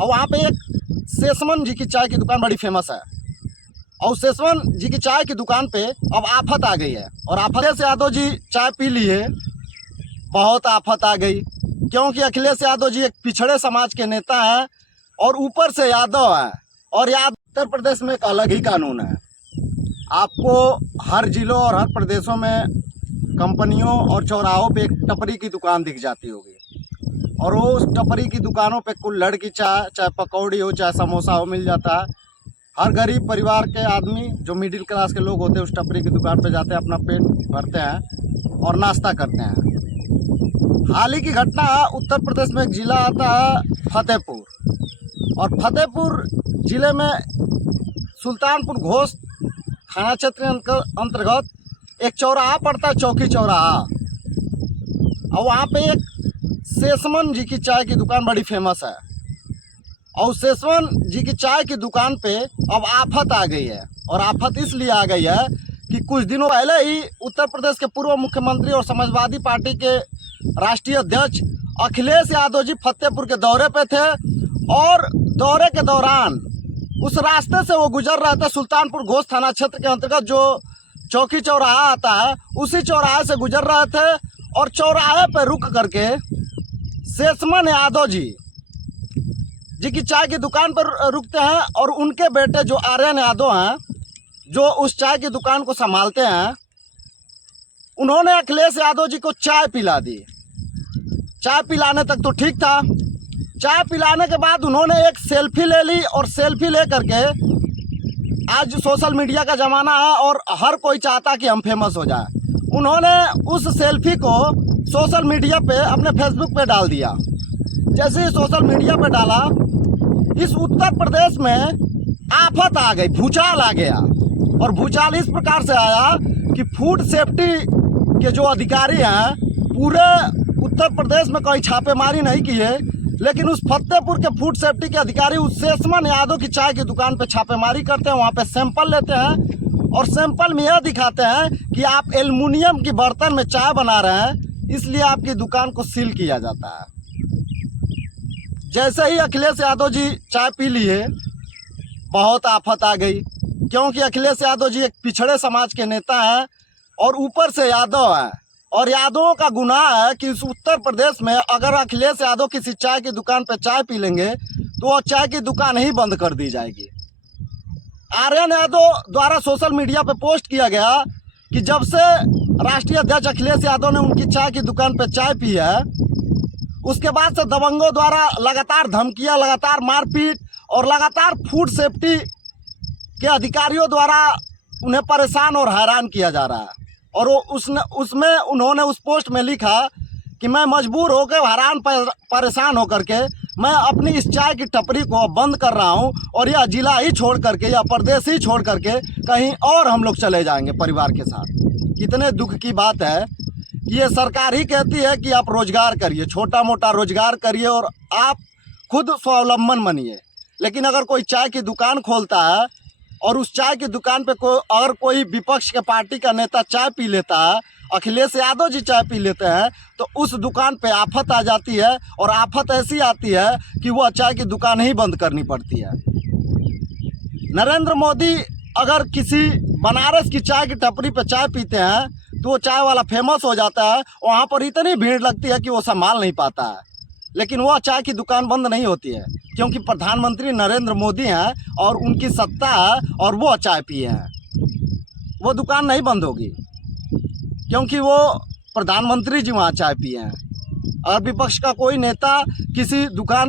और वहाँ पे एक सेसमन जी की चाय की दुकान बड़ी फेमस है। और सेसमन जी की चाय की दुकान पे अब आफत आ गई है। और अखिलेश यादव जी चाय पी लिए, बहुत आफत आ गई, क्योंकि अखिलेश यादव जी एक पिछड़े समाज के नेता हैं और ऊपर से यादव हैं। और यादव उत्तर प्रदेश में एक अलग ही कानून है। आपको हर जिलों और हर प्रदेशों में कंपनियों और चौराहों पे एक टपरी की दुकान दिख जाती होगी, और वो उस टपरी की दुकानों पे कुल्हड़ की चाय, चाहे पकौड़ी हो, चाहे समोसा हो, मिल जाता है। हर गरीब परिवार के आदमी जो मिडिल क्लास के लोग होते हैं उस टपरी की दुकान पे जाते हैं, अपना पेट भरते हैं और नाश्ता करते हैं। हाल ही की घटना, उत्तर प्रदेश में एक ज़िला आता है फतेहपुर, और फतेहपुर ज़िले में सुल्तानपुर घोष थाना क्षेत्र अंतर्गत एक चौराहा पड़ता है, चौकी चौराहा। और वहाँ पे एक सेसमन जी की चाय की दुकान बड़ी फेमस है। और सेसमन जी की चाय की दुकान पे अब आफत आ गई है। और आफत इसलिए आ गई है कि कुछ दिनों पहले ही उत्तर प्रदेश के पूर्व मुख्यमंत्री और समाजवादी पार्टी के राष्ट्रीय अध्यक्ष अखिलेश यादव जी फतेहपुर के दौरे पे थे, और दौरे के दौरान उस रास्ते से वो गुजर रहे थे। सुल्तानपुर घोष थाना क्षेत्र के अंतर्गत जो चौकी चौराहा आता है, उसी चौराहे से गुजर रहे थे, और चौराहे पर रुक करके सेसमन यादव जी की चाय की दुकान पर रुकते हैं। और उनके बेटे जो आर्यन यादव हैं, जो उस चाय की दुकान को संभालते हैं, उन्होंने अखिलेश यादव जी को चाय पिला दी। चाय पिलाने तक तो ठीक था। चाय पिलाने के बाद उन्होंने एक सेल्फी ले ली, और सेल्फी ले करके, आज सोशल मीडिया का ज़माना है और हर कोई चाहता कि हम फेमस हो जाए, उन्होंने उस सेल्फी को सोशल मीडिया पे अपने फेसबुक पे डाल दिया। जैसे ही सोशल मीडिया पे डाला, इस उत्तर प्रदेश में आफत आ गई, भूचाल आ गया। और भूचाल इस प्रकार से आया कि फूड सेफ्टी के जो अधिकारी हैं, पूरे उत्तर प्रदेश में कोई छापेमारी नहीं किए, लेकिन उस फतेहपुर के फूड सेफ्टी के अधिकारी उस सेसमन यादव की चाय की दुकान पे छापेमारी करते हैं, वहाँ पे सैंपल लेते हैं, और सैंपल में यह दिखाते हैं कि आप एल्युमिनियम की बर्तन में चाय बना रहे हैं, इसलिए आपकी दुकान को सील किया जाता है। जैसे ही अखिलेश यादव जी चाय पी लिए, बहुत आफत आ गई, क्योंकि अखिलेश यादव जी एक पिछड़े समाज के नेता हैं और ऊपर से यादव हैं। और यादवों का गुनाह है कि इस उत्तर प्रदेश में अगर अखिलेश यादव किसी चाय की दुकान पे चाय पी लेंगे तो वह चाय की दुकान ही बंद कर दी जाएगी। आर्यन यादव द्वारा सोशल मीडिया पे पोस्ट किया गया कि जब से राष्ट्रीय अध्यक्ष अखिलेश यादव ने उनकी चाय की दुकान पे चाय पी है, उसके बाद से दबंगों द्वारा लगातार धमकियां, लगातार मारपीट, और लगातार फूड सेफ्टी के अधिकारियों द्वारा उन्हें परेशान और हैरान किया जा रहा है। और वो उसमें उन्होंने उस पोस्ट में लिखा कि मैं मजबूर होकर, हैरान परेशान होकर के मैं अपनी इस चाय की टपरी को बंद कर रहा हूं, और यह जिला ही छोड़ करके, यह प्रदेश ही छोड़ करके कहीं और हम लोग चले जाएंगे परिवार के साथ। कितने दुख की बात है कि ये सरकार ही कहती है कि आप रोजगार करिए, छोटा मोटा रोजगार करिए और आप खुद स्वावलंबन बनिए, लेकिन अगर कोई चाय की दुकान खोलता है और उस चाय की दुकान पे अगर कोई विपक्ष के पार्टी का नेता चाय पी लेता है, अखिलेश यादव जी चाय पी लेते हैं, तो उस दुकान पे आफत आ जाती है। और आफत ऐसी आती है कि वह चाय की दुकान ही बंद करनी पड़ती है। नरेंद्र मोदी अगर किसी बनारस की चाय की टपरी पे चाय पीते हैं तो वो चाय वाला फेमस हो जाता है, वहाँ पर इतनी भीड़ लगती है कि वो संभाल नहीं पाता है, लेकिन वह चाय की दुकान बंद नहीं होती है, क्योंकि प्रधानमंत्री नरेंद्र मोदी हैं और उनकी सत्ता है और वो चाय पिए हैं। वो दुकान नहीं बंद होगी, क्योंकि वो प्रधानमंत्री जी वहाँ चाय पिए हैं। और विपक्ष का कोई नेता किसी दुकान पे